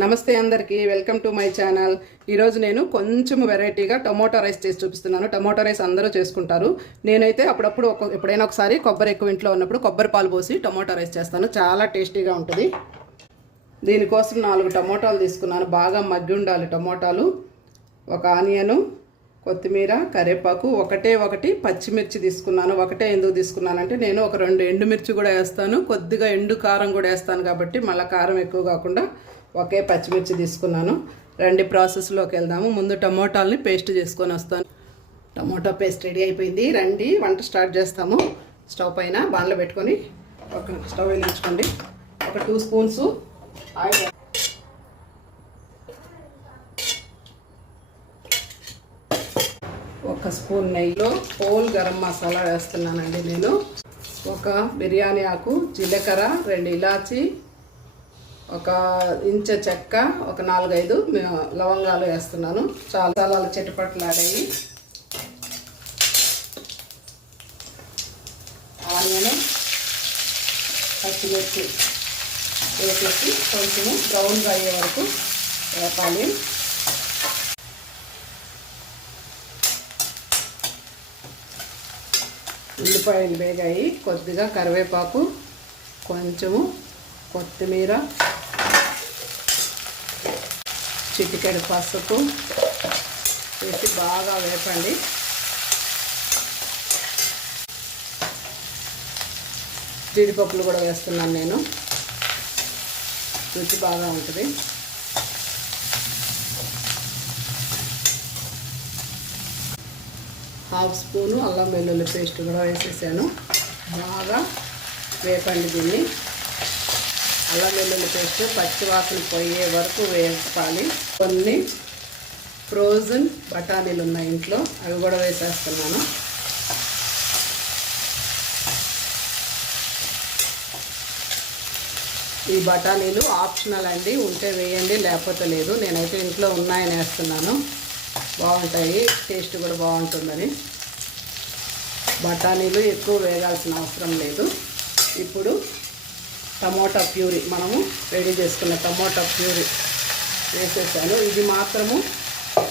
నమస్తే అందరికీ, welcome to my channel. ఈరోజు నేను కొంచెం వెరైటీగా టమోటా రైస్ చేసి చూపిస్తున్నాను. టమోటా రైస్ అందరూ చేసుకుంటారు. నేనైతే అప్పుడప్పుడు ఎప్పుడైనా ఒకసారి కొబ్బరి ఎక్కువ ఇంట్లో ఉన్నప్పుడు కొబ్బరి పాలు పోసి టమోటా రైస్ చేస్తాను. చాలా టేస్టీగా ఉంటుంది. దీనికోసం 4 టమోటాలు తీసుకున్నాను. బాగా మగ్గి ఉండాలి టమోటాలు. ఒక ఆనియను, కొత్తిమీర, కరివేపాకు, ఒకటి పచ్చిమిర్చి తీసుకున్నాను. ఒకటే ఎందుకు తీసుకున్నానంటే నేను ఒక 2 ఎండుమిర్చి కూడా వేస్తాను, కొద్దిగా ఎండు కారం కూడా వేస్తాను కాబట్టి మళ్ళీ కారం ఎక్కువ కాకుండా ఒకే పచ్చిమిర్చి తీసుకున్నాను. రండి ప్రాసెస్లోకి వెళ్దాము. ముందు టమోటాలని పేస్ట్ చేసుకొని వస్తాను. టమోటా పేస్ట్ రెడీ అయిపోయింది. రండి వంట స్టార్ట్ చేస్తాము. స్టవ్ పైన బాణలో పెట్టుకొని ఒక స్టవ్ వెలిగించుకోండి. ఒక 2 స్పూన్స్ ఆయిల్, 1 స్పూన్ నెయ్యిలో హోల్ గరం మసాలా వేస్తున్నానండి నేను. ఒక బిర్యానీ ఆకు, జీలకర్ర, 2 ఇలాచి, ఒక ఇంచ చెక్క, ఒక 4-5 లవంగాలు వేస్తున్నాను. చాలా చిటపట్లాడాయి. ఆనియన్, పచ్చిమిర్చి వేసేసి కొంచెము బ్రౌన్గా అయ్యే వరకు వేపాలి. ఉల్లిపాయలు వేగాయి. కొద్దిగా కరివేపాకు, కొంచెము కొత్తిమీర, చిటికెడు పసుపు వేసి బాగా వేపండి. జీడిపప్పులు కూడా వేస్తున్నాను నేను, రుచి బాగా ఉంటుంది. హాఫ్ స్పూను అల్లం వెల్లుల్లి పేస్ట్ కూడా వేసేసాను. బాగా వేపండి దీన్ని. అల్లం వెల్లుల్లి పేస్ట్ పచ్చివాసన పోయే వరకు వేపాలి. కొన్ని ఫ్రోజన్ బఠానీలు ఉన్నాయి ఇంట్లో, అవి కూడా వేసేస్తున్నాను. ఈ బఠానీలు ఆప్షనల్ అండి, ఉంటే వేయండి లేకపోతే లేదు. నేనైతే ఇంట్లో ఉన్నాయని వేస్తున్నాను. బాగుంటాయి, టేస్ట్ కూడా బాగుంటుందని. బఠానీలు ఎక్కువ వేగాల్సిన అవసరం లేదు. ఇప్పుడు టమోటా ప్యూరీ, మనము రెడీ చేసుకున్న టమోటా ప్యూరీ వేసేసాను. ఇది మాత్రము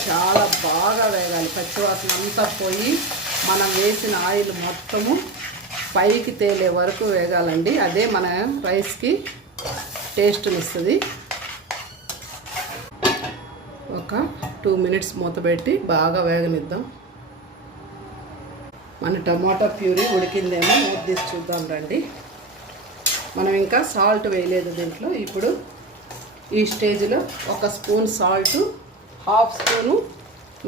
చాలా బాగా వేగాలి. పచ్చివాసన అంతా పోయి మనం వేసిన ఆయిల్ మొత్తము పైకి తేలే వరకు వేగాలండి. అదే మన రైస్కి టేస్ట్ని ఇస్తుంది. ఒక 2 మినిట్స్ మూత పెట్టి బాగా వేగనిద్దాం. మన టమోటా ప్యూరీ ఉడికిందేమో మూత తీసి చూద్దాం రండి. మనం ఇంకా సాల్ట్ వేయలేదు దీంట్లో. ఇప్పుడు ఈ స్టేజ్లో 1 స్పూన్ సాల్ట్, హాఫ్ స్పూను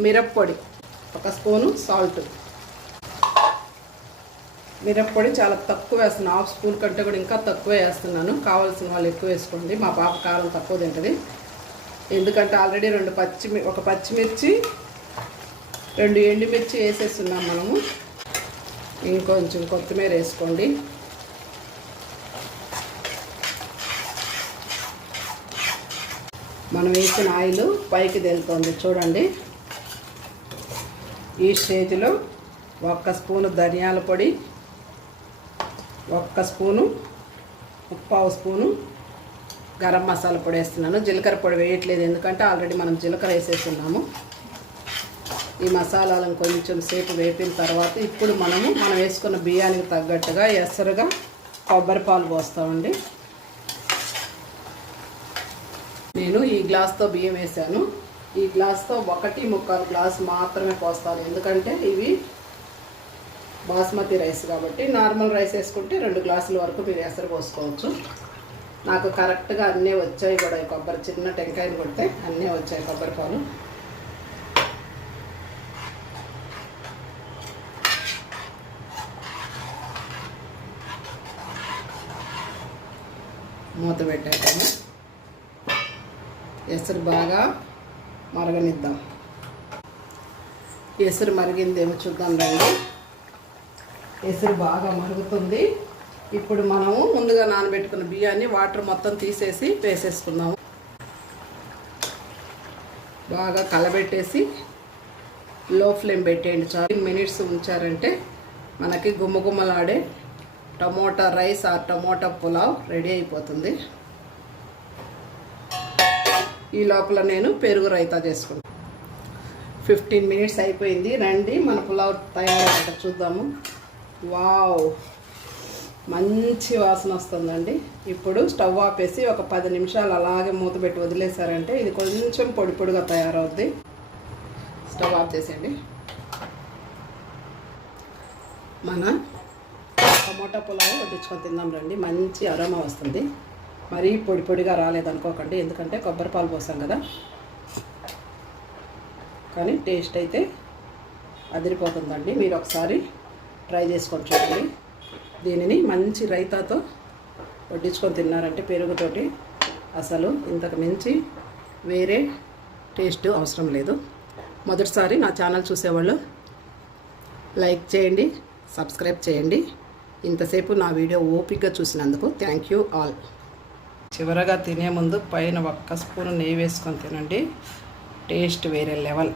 మిరప్పొడి, 1 స్పూను సాల్ట్. మిరప్పొడి చాలా తక్కువ వేస్తున్నాను. హాఫ్ స్పూన్ కంటే కూడా ఇంకా తక్కువ వేస్తున్నాను. కావాల్సిన వాళ్ళు ఎక్కువ వేసుకోండి. మా పాప కారం తక్కువ తింటుంది. ఎందుకంటే ఆల్రెడీ 1 పచ్చిమిర్చి, 2 ఎండుమిర్చి వేసేస్తున్నాం మనము. ఇంకొంచెం కొత్తిమీర వేసుకోండి. మనం వేసిన ఆయిల్ పైకి తేలుతోంది చూడండి. ఈ స్టేజ్లో 1 స్పూను ధనియాల పొడి, 1 స్పూను, 1/2 స్పూను గరం మసాలా పొడి వేస్తున్నాను. జీలకర్ర పొడి వేయట్లేదు ఎందుకంటే ఆల్రెడీ మనం జీలకర్ర వేసేస్తున్నాము. ఈ మసాలాలను కొంచెం సేపు వేపిన తర్వాత ఇప్పుడు మనం వేసుకున్న బియ్యానికి తగ్గట్టుగా ఎసరుగా కొబ్బరి పాలు పోస్తామండి. నేను ఈ గ్లాస్తో బియ్యం వేసాను. ఈ గ్లాస్తో 1.25 గ్లాస్ మాత్రమే పోస్తాను. ఎందుకంటే ఇవి బాస్మతి రైస్ కాబట్టి. నార్మల్ రైస్ వేసుకుంటే 2 గ్లాసుల వరకు మీరు ఎసరు పోసుకోవచ్చు. నాకు కరెక్ట్గా అన్నీ వచ్చాయి కూడా. కొబ్బరి చిన్న టెంకాయలు కొడితే అన్నీ వచ్చాయి కొబ్బరి పాలు. మూత పెట్టాము. ఎసరు బాగా మరగనిద్దాం. ఎసరు మరిగిందేమో చూద్దాం రండి. ఎసరు బాగా మరుగుతుంది. ఇప్పుడు మనము ముందుగా నానబెట్టుకున్న బియ్యాన్ని వాటర్ మొత్తం తీసేసి వేసేసుకుందాము. బాగా కలబెట్టేసి లో ఫ్లేమ్ పెట్టేయండి. 10 మినిట్స్ ఉంచారంటే మనకి గుమ్మగుమ్మలాడే tomato rice or tomato pulao ready అయిపోతుంది. ఈ లోపల నేను పెరుగు రైతా చేసుకుంటాను. 15 మినిట్స్ అయిపోయింది. రండి మన పులావ్ తయారయ్యాక చూద్దాము. వావ్, మంచి వాసన వస్తుందండి. ఇప్పుడు స్టవ్ ఆపేసి ఒక 10 నిమిషాలు అలాగే మూత పెట్టి వదిలేసారంటే ఇది కొంచెం పొడి పొడిగా తయారవుద్ది. స్టవ్ ఆఫ్ చేసేయండి. మన టమోటా పులావ్ వడ్డించుకొని తిందాం రండి. మంచి అరోమా వస్తుంది. మరీ పొడి పొడిగా రాలేదనుకోకండి, ఎందుకంటే కొబ్బరి పాలు పోసాం కదా. కానీ టేస్ట్ అయితే అదిరిపోతుందండి. మీరు ఒకసారి ట్రై చేసుకొని చూడండి. దీనిని మంచి రైతాతో వడ్డించుకొని తిన్నారంటే పెరుగుతోటి అసలు ఇంతకు మించి వేరే టేస్ట్ అవసరం లేదు. మొదటిసారి నా ఛానల్ చూసేవాళ్ళు లైక్ చేయండి, సబ్స్క్రైబ్ చేయండి. ఇంతసేపు నా వీడియో ఓపికగా చూసినందుకు థ్యాంక్ యూ ఆల్. చివరగా తినే ముందు పైన ఒక్క స్పూన్ నెయ్యి వేసుకొని తినండి. టేస్ట్ వేరే లెవెల్.